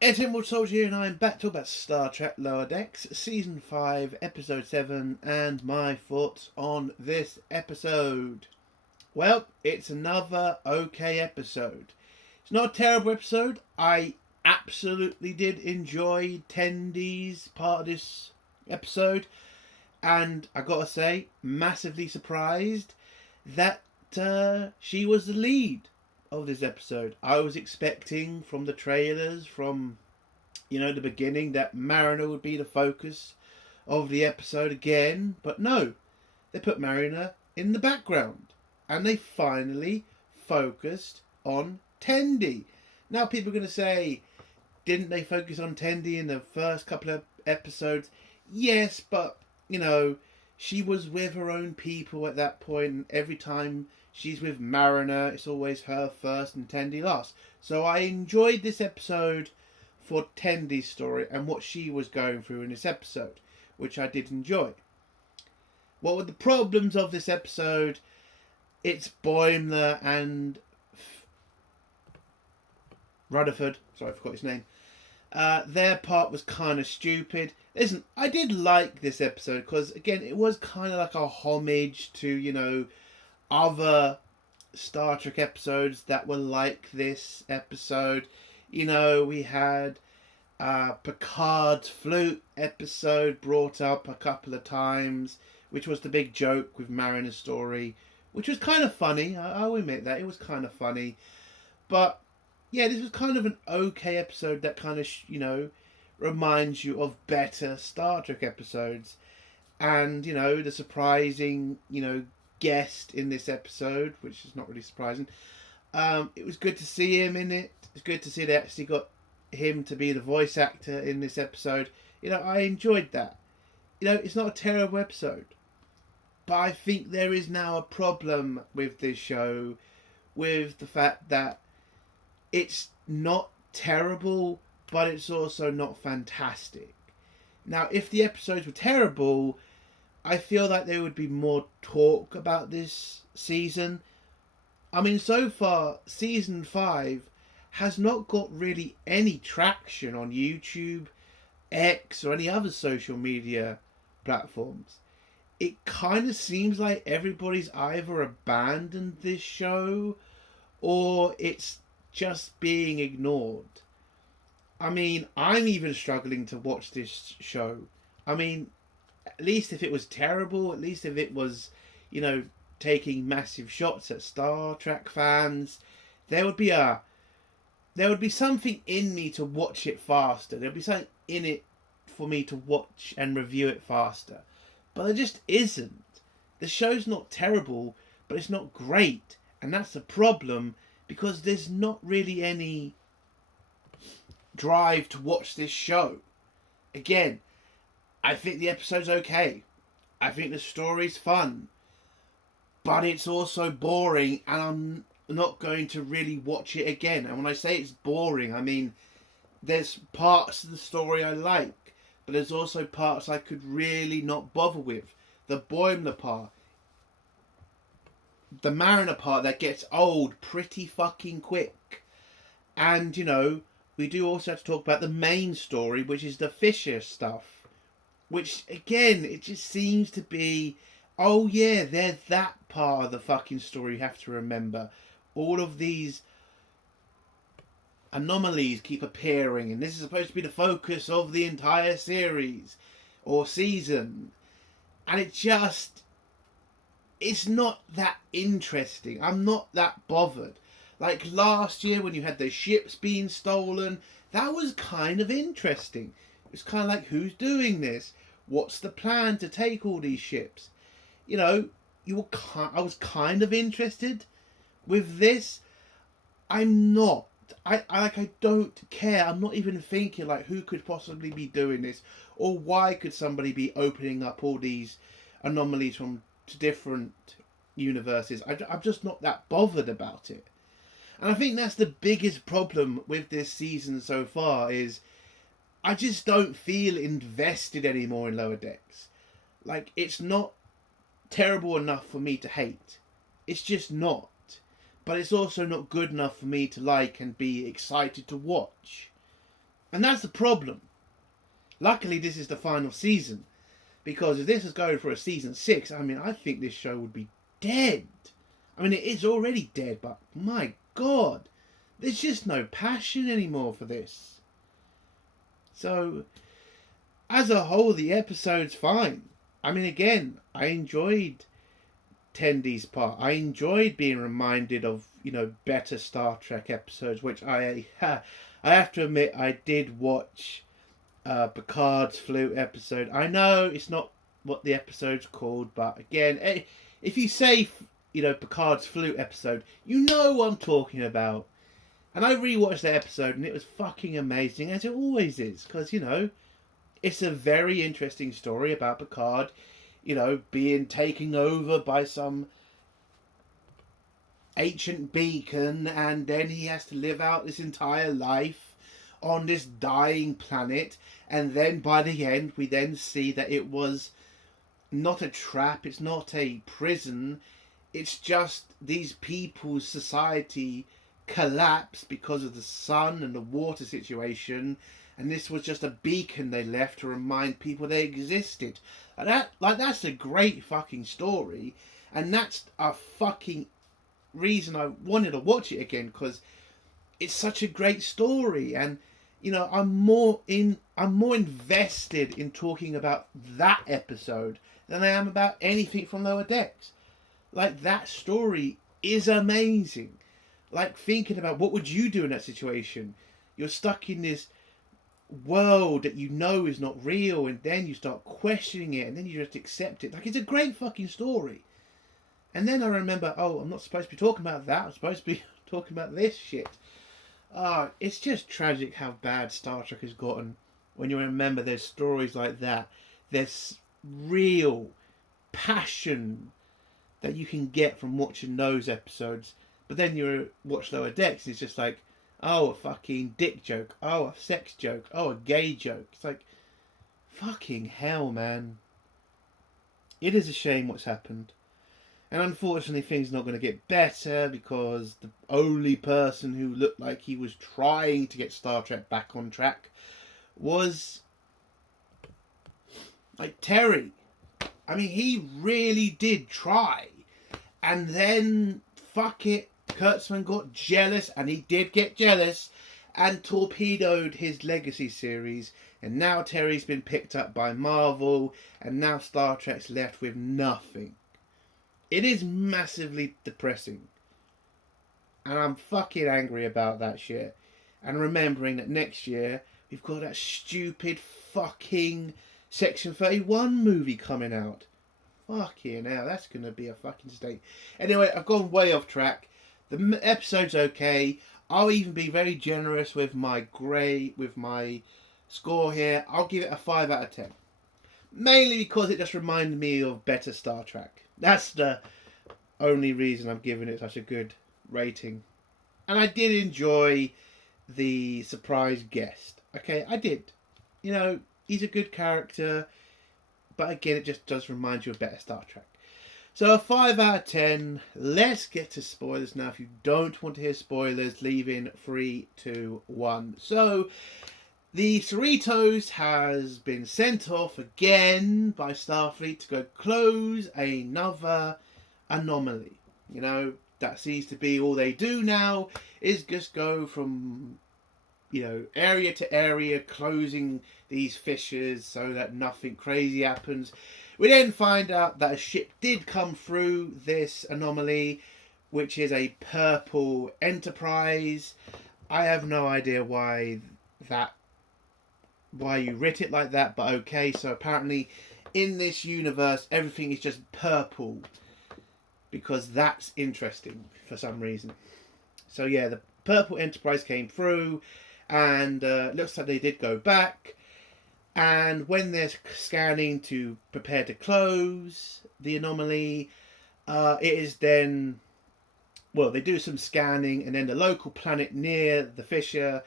It's Emerald Soldier here, and I'm back to talk about Star Trek Lower Decks, Season 5, Episode 7, and my thoughts on this episode. Well, it's another okay episode. It's not a terrible episode. I absolutely did enjoy Tendi's part of this episode, and I gotta say, massively surprised that she was the lead of this episode. I was expecting from the trailers, from the beginning, that Mariner would be the focus of the episode again, but no, they put Mariner in the background, and they finally focused on Tendi. Now people are going to say, didn't they focus on Tendi in the first couple of episodes? Yes, but she was with her own people at that point, and every time she's with Mariner, it's always her first and Tendi last. So I enjoyed this episode for Tendi's story and what she was going through in this episode, which I did enjoy. What were the problems of this episode? It's Boimler and Rutherford. Sorry, I forgot his name. Their part was kind of stupid. Listen, I did like this episode because, again, it was kind of like a homage to, other Star Trek episodes that were like this episode. We had Picard's flute episode brought up a couple of times, which was the big joke with Mariner's story, which was kind of funny. I'll admit that. It was kind of funny. But, yeah, this was kind of an okay episode that kind of, reminds you of better Star Trek episodes. And, the surprising, guest in this episode, which is not really surprising. It was good to see him in it. It's good to see they actually got him to be the voice actor in this episode. I enjoyed that. It's not a terrible episode, but I think there is now a problem with this show, with the fact that it's not terrible, but it's also not fantastic. Now, if the episodes were terrible, I feel like there would be more talk about this season. I mean, so far, Season 5 has not got really any traction on YouTube, X, or any other social media platforms. It kind of seems like everybody's either abandoned this show or it's just being ignored. I mean, I'm even struggling to watch this show. I mean, at least if it was terrible, at least if it was, taking massive shots at Star Trek fans, there would be something in me to watch it faster. There'd be something in it for me to watch and review it faster. But there just isn't. The show's not terrible, but it's not great. And that's the problem, because there's not really any drive to watch this show. Again, I think the episode's okay. I think the story's fun. But it's also boring, and I'm not going to really watch it again. And when I say it's boring, I mean there's parts of the story I like, but there's also parts I could really not bother with. The Boimler part, the Mariner part, that gets old pretty fucking quick. And, we do also have to talk about the main story, which is the Fisher stuff. Which, again, it just seems to be, oh yeah, there's that part of the fucking story you have to remember. All of these anomalies keep appearing, and this is supposed to be the focus of the entire series or season. And it's not that interesting. I'm not that bothered. Like last year when you had the ships being stolen, that was kind of interesting. It was kind of like, who's doing this? What's the plan to take all these ships? I was kind of interested. With this, I'm not. I don't care. I'm not even thinking like who could possibly be doing this, or why could somebody be opening up all these anomalies from different universes. I'm just not that bothered about it. And I think that's the biggest problem with this season so far, is I just don't feel invested anymore in Lower Decks. Like, it's not terrible enough for me to hate. It's just not. But it's also not good enough for me to like and be excited to watch. And that's the problem. Luckily, this is the final season. Because if this is going for a season 6, I mean, I think this show would be dead. I mean, it is already dead, but my God, there's just no passion anymore for this. So, as a whole, the episode's fine. I mean, again, I enjoyed Tendy's part. I enjoyed being reminded of, better Star Trek episodes, which I have to admit, I did watch Picard's flute episode. I know it's not what the episode's called, but again, if you say, Picard's flute episode, you know what I'm talking about. And I rewatched that episode, and it was fucking amazing, as it always is, because, it's a very interesting story about Picard, being taken over by some ancient beacon, and then he has to live out this entire life on this dying planet, and then by the end we then see that it was not a trap, it's not a prison, it's just these people's society collapsed because of the sun and the water situation, and this was just a beacon they left to remind people they existed. That's a great fucking story, and that's a fucking reason I wanted to watch it again, because it's such a great story, and I'm more invested in talking about that episode than I am about anything from Lower Decks. Like, that story is amazing. Like, thinking about what would you do in that situation? You're stuck in this world that is not real, and then you start questioning it, and then you just accept it. Like, it's a great fucking story. And then I remember, I'm not supposed to be talking about that. I'm supposed to be talking about this shit. It's just tragic how bad Star Trek has gotten. When you remember there's stories like that, there's real passion that you can get from watching those episodes. But then you watch Lower Decks, and it's just like, a fucking dick joke. A sex joke. A gay joke. It's like, fucking hell, man. It is a shame what's happened. And unfortunately, things are not going to get better, because the only person who looked like he was trying to get Star Trek back on track was, Terry. I mean, he really did try. And then, fuck it, Kurtzman got jealous, and he did get jealous, and torpedoed his Legacy series. And now Terry's been picked up by Marvel, and now Star Trek's left with nothing. It is massively depressing. And I'm fucking angry about that shit. And remembering that next year, we've got that stupid fucking Section 31 movie coming out. Fucking hell, that's going to be a fucking state. Anyway, I've gone way off track. The episode's okay. I'll even be very generous with my score here. I'll give it a 5 out of 10. Mainly because it just reminded me of better Star Trek. That's the only reason I'm giving it such a good rating. And I did enjoy the surprise guest. Okay, I did. He's a good character. But again, it just does remind you of better Star Trek. So a 5 out of 10. Let's get to spoilers now. If you don't want to hear spoilers, leave in 3, 2, 1. So, the Cerritos has been sent off again by Starfleet to go close another anomaly. That seems to be all they do now, is just go from, area to area, closing these fissures so that nothing crazy happens. We then find out that a ship did come through this anomaly, which is a purple Enterprise. I have no idea why you writ it like that, but okay. So apparently in this universe everything is just purple, because that's interesting for some reason. So yeah, the purple Enterprise came through, and looks like they did go back. And when they're scanning to prepare to close the anomaly, it is then, they do some scanning, and then the local planet near the fissure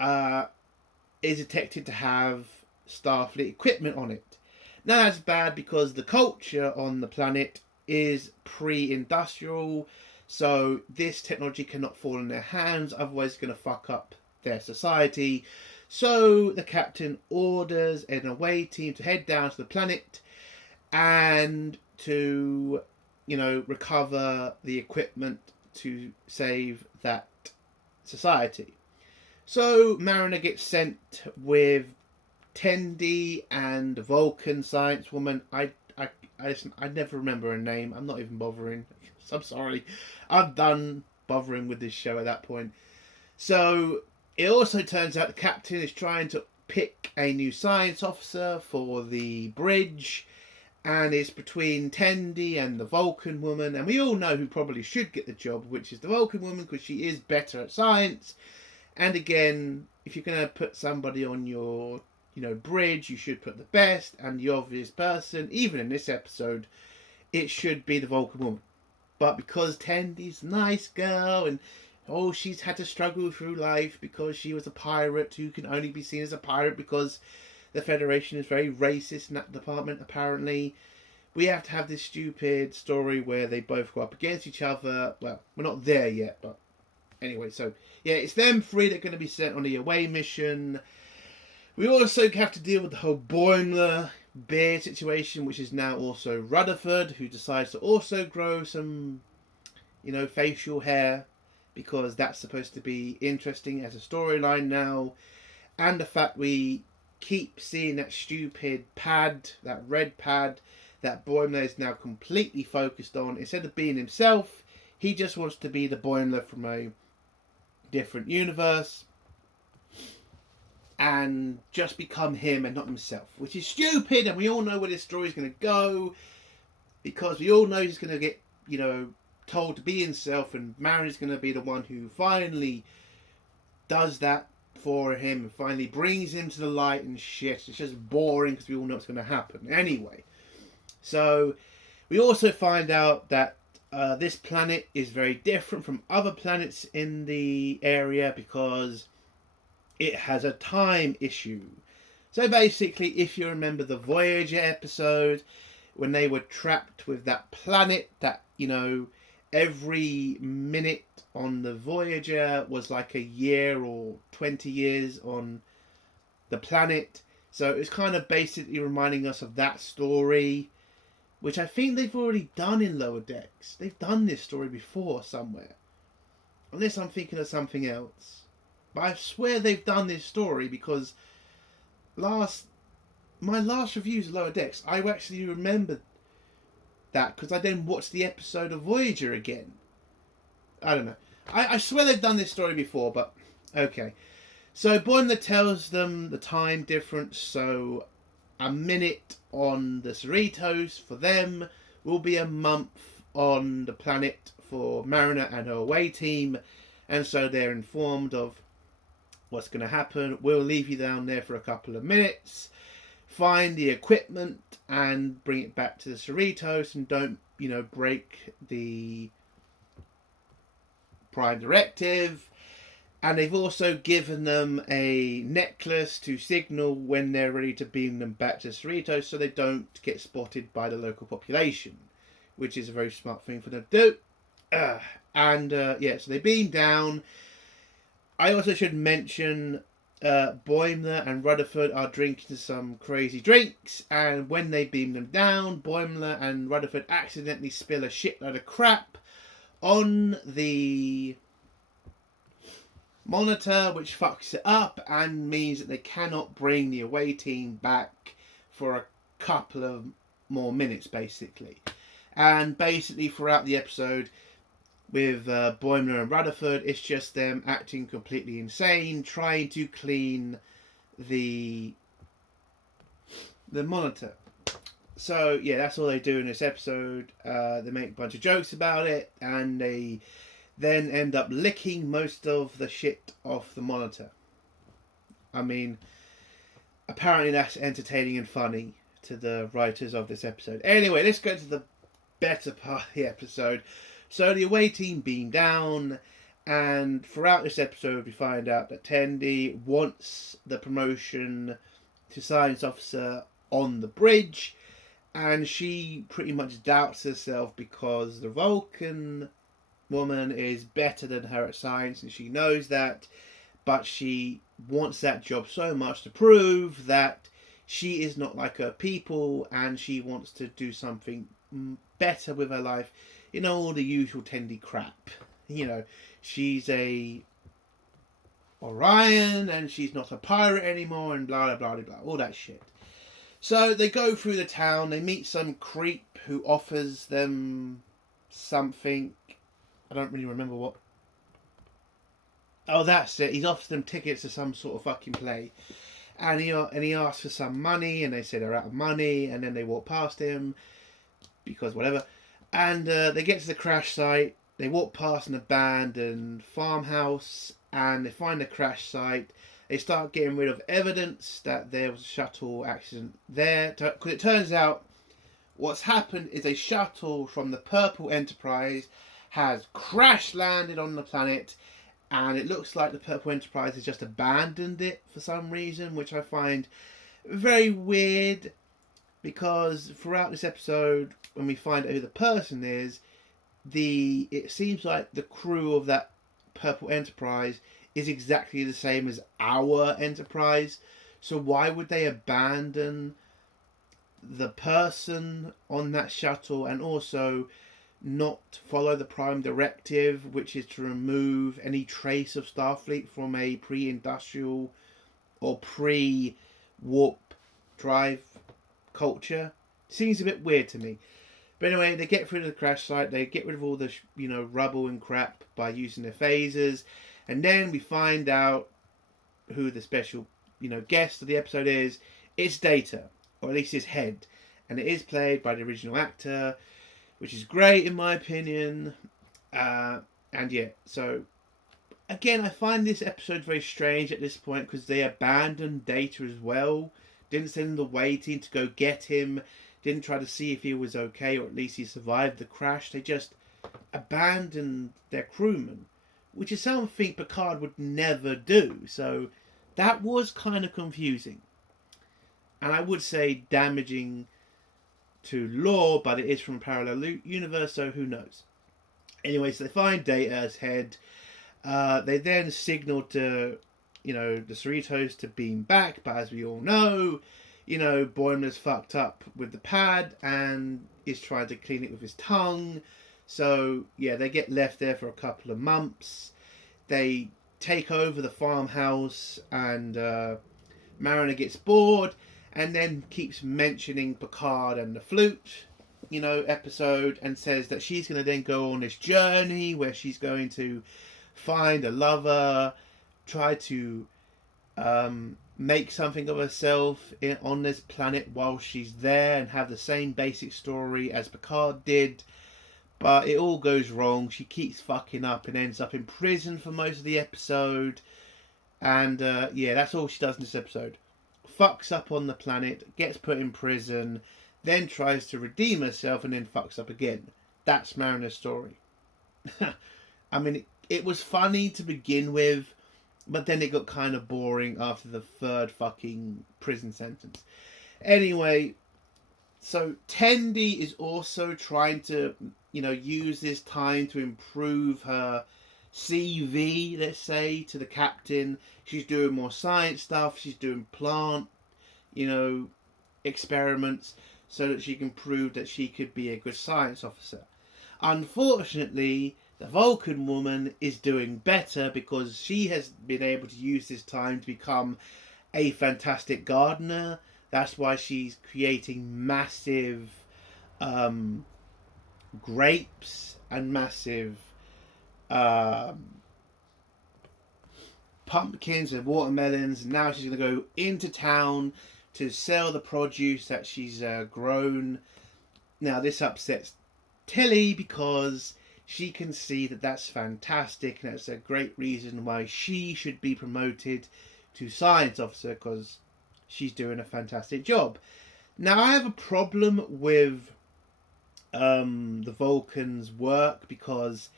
is detected to have Starfleet equipment on it. Now that's bad, because the culture on the planet is pre-industrial, so this technology cannot fall in their hands, otherwise it's going to fuck up their society. So the captain orders an away team to head down to the planet and to, recover the equipment to save that society. So Mariner gets sent with Tendi and the Vulcan science woman. I never remember her name. I'm not even bothering. I'm sorry. I'm done bothering with this show at that point. So it also turns out the captain is trying to pick a new science officer for the bridge, and it's between Tendi and the Vulcan woman, and we all know who probably should get the job, which is the Vulcan woman, because she is better at science. And again, if you're going to put somebody on your bridge, you should put the best and the obvious person. Even in this episode, it should be the Vulcan woman. But because Tendi's a nice girl and she's had to struggle through life because she was a pirate who can only be seen as a pirate because the Federation is very racist in that department, apparently. We have to have this stupid story where they both go up against each other. Well, we're not there yet, but anyway, so yeah, it's them three that are going to be sent on the away mission. We also have to deal with the whole Boimler beard situation, which is now also Rutherford, who decides to also grow some, facial hair, because that's supposed to be interesting as a storyline now. And the fact we keep seeing that stupid pad, that red pad, that Boimler is now completely focused on. Instead of being himself, he just wants to be the Boimler from a different universe and just become him and not himself, which is stupid. And we all know where this story is going to go, because we all know he's going to get, told to be himself, and Mariner's going to be the one who finally does that for him and finally brings him to the light and shit. It's just boring because we all know what's going to happen anyway. So we also find out that this planet is very different from other planets in the area because it has a time issue. So basically, if you remember the Voyager episode, when they were trapped with that planet, that, every minute on the Voyager was like a year or 20 years on the planet. So it's kind of basically reminding us of that story, which I think they've already done in Lower Decks. They've done this story before somewhere. Unless I'm thinking of something else. But I swear they've done this story, because my last reviews of Lower Decks, I actually remembered that because I then watched the episode of Voyager again. I don't know. I swear they've done this story before, but okay. So Boimler tells them the time difference, so a minute on the Cerritos for them will be a month on the planet for Mariner and her away team, and so they're informed of what's going to happen. We'll leave you down there for a couple of minutes, find the equipment and bring it back to the Cerritos, and don't, break the Prime Directive. And they've also given them a necklace to signal when they're ready to beam them back to Cerritos, so they don't get spotted by the local population, which is a very smart thing for them to do. So they beam down. I also should mention Boimler and Rutherford are drinking some crazy drinks, and when they beam them down, Boimler and Rutherford accidentally spill a shitload of crap on the monitor, which fucks it up and means that they cannot bring the away team back for a couple of more minutes, basically. And basically throughout the episode, with Boimler and Rutherford, it's just them acting completely insane, trying to clean the monitor. So yeah, that's all they do in this episode. They make a bunch of jokes about it, and they then end up licking most of the shit off the monitor. I mean, apparently that's entertaining and funny to the writers of this episode. Anyway, let's go to the better part of the episode. So the away team beam down, and throughout this episode we find out that Tendi wants the promotion to science officer on the bridge, and she pretty much doubts herself because the Vulcan woman is better than her at science, and she knows that, but she wants that job so much to prove that she is not like her people and she wants to do something better with her life. You know, all the usual Tendi crap. You know, she's a Orion and she's not a pirate anymore and blah, blah, blah, blah, all that shit. So they go through the town, they meet some creep who offers them something. I don't really remember what. Oh, that's it. He's offered them tickets to some sort of fucking play. And he asks for some money, and they say they're out of money, and then they walk past him, because whatever. And they get to the crash site, they walk past an abandoned farmhouse, and they find the crash site. They start getting rid of evidence that there was a shuttle accident there. Because it turns out what's happened is a shuttle from the Purple Enterprise has crash landed on the planet, and it looks like the Purple Enterprise has just abandoned it for some reason, which I find very weird, because throughout this episode, when we find out who the person is, it seems like the crew of that Purple Enterprise is exactly the same as our Enterprise. So why would they abandon the person on that shuttle and also not follow the Prime Directive, which is to remove any trace of Starfleet from a pre-industrial or pre-warp drive culture? Seems a bit weird to me. But anyway, they get through to the crash site, they get rid of all the rubble and crap by using their phasers, and then we find out who the special guest of the episode is. It's Data, or at least his head, and it is played by the original actor, which is great in my opinion. And yeah, so again, I find this episode very strange at this point, because they abandoned Data as well. Didn't send the away team to go get him. Didn't try to see if he was okay, or at least he survived the crash. They just abandoned their crewman, which is something Picard would never do. So that was kind of confusing. And I would say damaging to lore, but it is from a parallel universe, so who knows. Anyway, so they find Data's head. They then signal to, the Cerritos to beam back, but as we all know, Boimler's fucked up with the pad and is trying to clean it with his tongue. So, yeah, they get left there for a couple of months. They take over the farmhouse, and Mariner gets bored and then keeps mentioning Picard and the flute, episode, and says that she's going to then go on this journey where she's going to find a lover, try to make something of herself on this planet while she's there, and have the same basic story as Picard did. But it all goes wrong. She keeps fucking up and ends up in prison for most of the episode. And yeah, that's all she does in this episode. Fucks up on the planet, gets put in prison, then tries to redeem herself, and then fucks up again. That's Mariner's story. I mean, it was funny to begin with, but then it got kind of boring after the third fucking prison sentence. Anyway, so Tendi is also trying to, use this time to improve her CV, let's say, to the captain. She's doing more science stuff. She's doing plant, experiments, so that she can prove that she could be a good science officer. Unfortunately, the Vulcan woman is doing better, because she has been able to use this time to become a fantastic gardener. That's why she's creating massive grapes and massive pumpkins and watermelons. And now she's going to go into town to sell the produce that she's grown. Now this upsets Tilly, because she can see that that's fantastic, and that's a great reason why she should be promoted to science officer, because she's doing a fantastic job. Now I have a problem with the Vulcans' work, because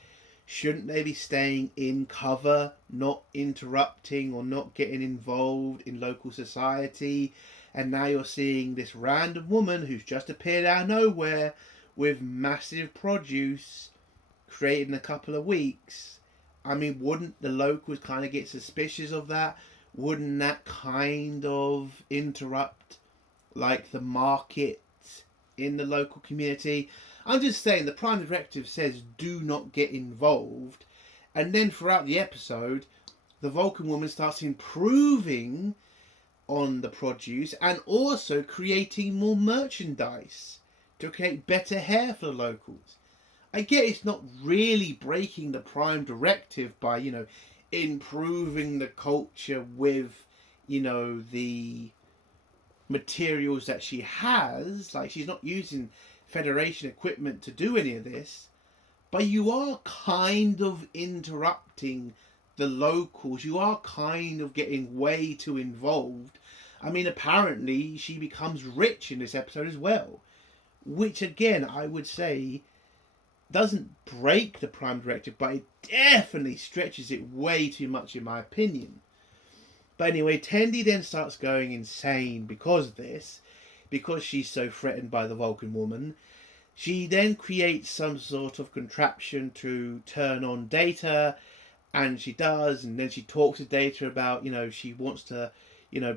shouldn't they be staying in cover, not interrupting or not getting involved in local society? And now you're seeing this random woman who's just appeared out of nowhere with massive produce created in a couple of weeks. I mean, wouldn't the locals kind of get suspicious of that? wouldn't that kind of interrupt like the market in the local community? I'm just saying the Prime Directive says do not get involved, and then throughout the episode the Vulcan woman starts improving on the produce and also creating more merchandise to create better hair for the locals. I get it's not really breaking the Prime Directive by, improving the culture with, the materials that she has. Like, she's not using Federation equipment to do any of this. But you are kind of interrupting the locals. You are kind of getting way too involved. I mean, apparently she becomes rich in this episode as well. Which, again, I would say doesn't break the Prime Directive, but it definitely stretches it way too much, in my opinion. But anyway, Tendi then starts going insane because of this, because she's so threatened by the Vulcan woman. She then creates some sort of contraption to turn on Data, and she does, and then she talks to Data about, she wants to,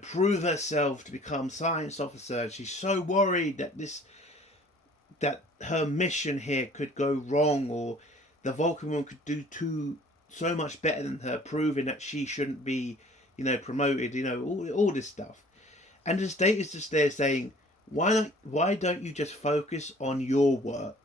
prove herself to become science officer. She's so worried that her mission here could go wrong, or the Vulcan woman could do so much better than her, proving that she shouldn't be, promoted, all this stuff. And the State is just there saying, why don't you just focus on your work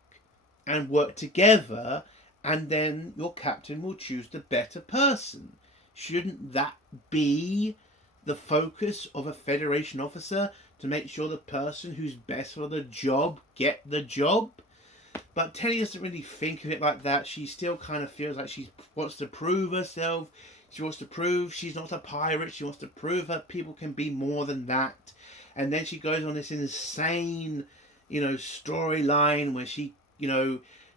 and work together, and then your captain will choose the better person? Shouldn't that be the focus of a Federation officer, to make sure the person who's best for the job get the job? But Tendi doesn't really think of it like that. She still kind of feels like she wants to prove herself. She wants to prove she's not a pirate. She wants to prove her people can be more than that. And then she goes on this insane, storyline where she,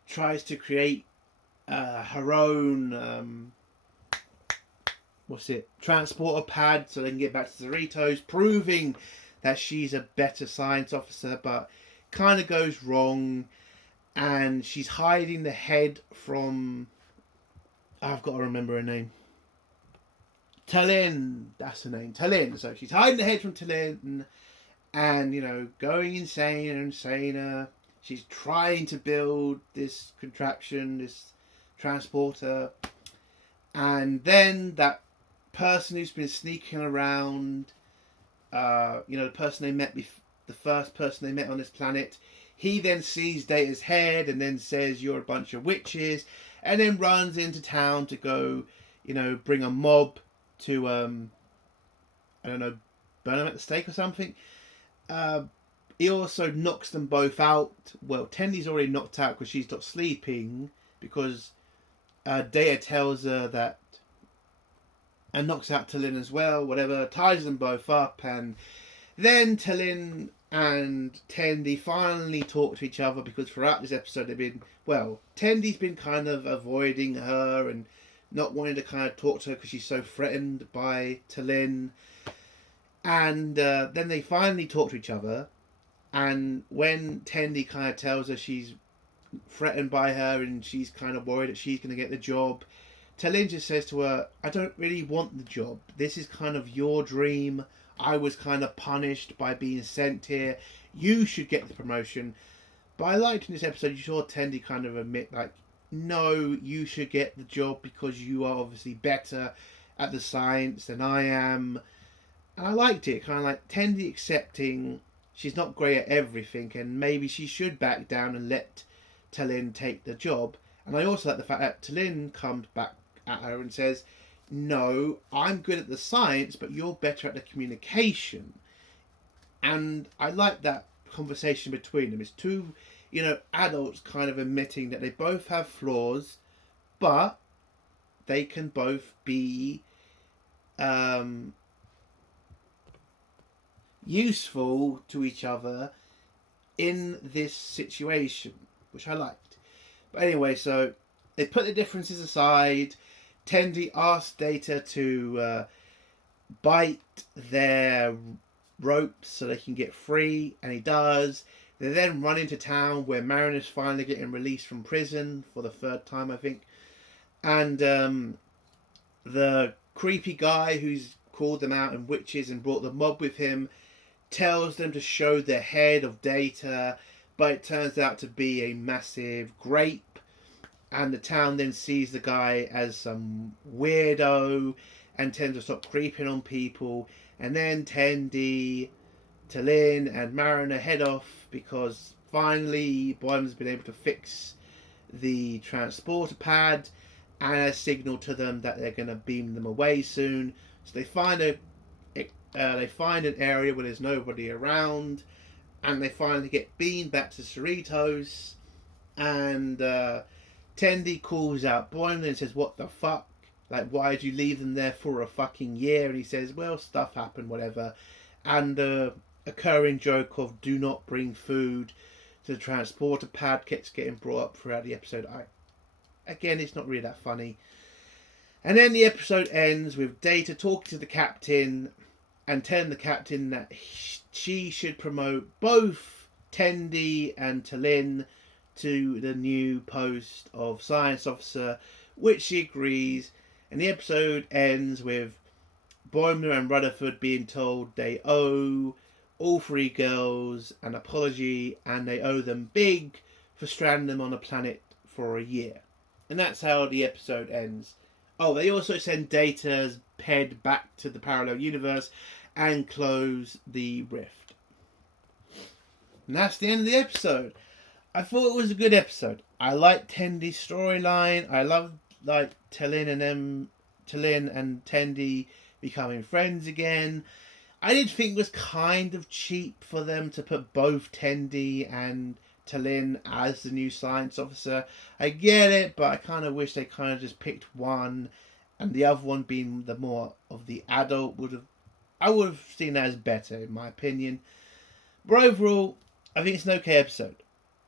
tries to create her own, transporter pad so they can get back to Cerritos, proving that she's a better science officer, but kind of goes wrong. And she's hiding the head from, I've got to remember her name, T'Lyn, that's her name, T'Lyn. So she's hiding the head from T'Lyn, and, going insane and insaner. She's trying to build this contraption, this transporter, and then that person who's been sneaking around, the person they met, the first person they met on this planet, he then sees Data's head and then says, "You're a bunch of witches," and then runs into town to go, bring a mob to, burn them at the stake or something. He also knocks them both out. Well, Tendi's already knocked out because she's not sleeping, because Data tells her that, and knocks out T'Lyn as well, whatever, ties them both up, and then T'Lyn and Tendi finally talk to each other, because throughout this episode Tendi's been kind of avoiding her and not wanting to kind of talk to her because she's so threatened by T'Lyn. And then they finally talk to each other, and when Tendi kind of tells her she's threatened by her and she's kind of worried that she's going to get the job, T'Lyn just says to her, "I don't really want the job. This is kind of your dream. I was kind of punished by being sent here. You should get the promotion." But I liked in this episode, you saw Tendi kind of admit, like, no, you should get the job because you are obviously better at the science than I am. And I liked it, kind of like Tendi accepting she's not great at everything, and maybe she should back down and let T'Lyn take the job. And I also like the fact that T'Lyn comes back at her and says, "No, I'm good at the science, but you're better at the communication." And I like that conversation between them. It's two, adults kind of admitting that they both have flaws, but they can both be useful to each other in this situation, which I liked. But anyway, so they put the differences aside. Tendi asks Data to bite their ropes so they can get free, and he does. They then run into town where Marinus finally getting released from prison for the third time, I think. And the creepy guy who's called them out and witches and brought the mob with him, tells them to show their head of Data, but it turns out to be a massive grape, and the town then sees the guy as some weirdo and tends to stop creeping on people, and then Tendi, T'Lyn and Mariner head off because finally Boimler's been able to fix the transporter pad and has signaled to them that they're going to beam them away soon. So they find an area where there's nobody around, and they finally get beamed back to Cerritos, and Tendi calls out Boimler and says, "What the fuck? Like, why did you leave them there for a fucking year?" And he says, "Well, stuff happened, whatever." And the occurring joke of "do not bring food to the transporter pad" keeps getting brought up throughout the episode. Again, it's not really that funny. And then the episode ends with Data talking to the captain and telling the captain that she should promote both Tendi and T'Lyn to the new post of science officer, which she agrees. And the episode ends with Boimler and Rutherford being told they owe all three girls an apology, and they owe them big for stranding them on a planet for a year. And that's how the episode ends. Oh, they also send Data's head back to the parallel universe and close the rift. And that's the end of the episode. I thought it was a good episode. I liked Tendi's storyline. I loved T'Lyn and Tendi becoming friends again. I did think it was kind of cheap for them to put both Tendi and T'Lyn as the new science officer. I get it, but I kind of wish they kind of just picked one, and the other one being the more of the adult I would have seen that as better, in my opinion. But overall, I think it's an okay episode.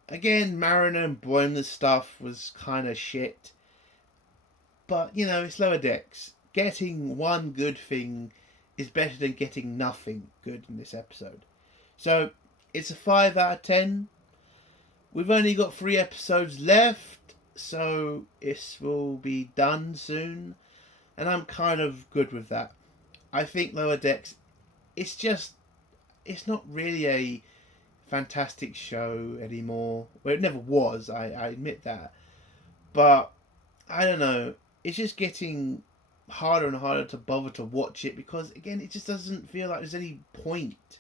Again, Mariner and Boimler's stuff was kind of shit. But, it's Lower Decks. Getting one good thing is better than getting nothing good in this episode. So, it's a 5 out of 10. We've only got 3 episodes left, so it will be done soon. And I'm kind of good with that. I think Lower Decks, it's not really a fantastic show anymore. Well, it never was, I admit that. But, I don't know, it's just getting harder and harder to bother to watch it because, again, it just doesn't feel like there's any point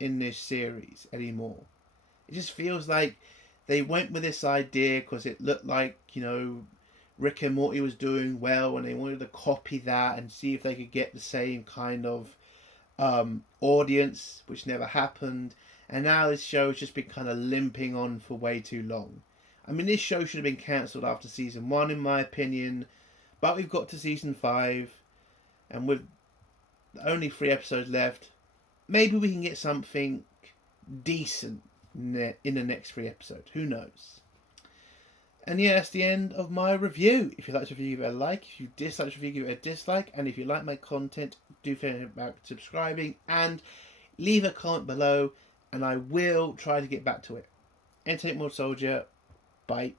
in this series anymore. It just feels like they went with this idea because it looked like, Rick and Morty was doing well, and they wanted to copy that and see if they could get the same kind of audience, which never happened. And now this show has just been kind of limping on for way too long. I mean, this show should have been cancelled after season 1, in my opinion. But we've got to season 5, and with only 3 episodes left, maybe we can get something decent in the next 3 episodes. Who knows? And yeah, that's the end of my review. If you like this review, give it a like. If you dislike this review, give it a dislike. And if you like my content, do think about subscribing and leave a comment below, and I will try to get back to it. Entertainment Soldier. Bye.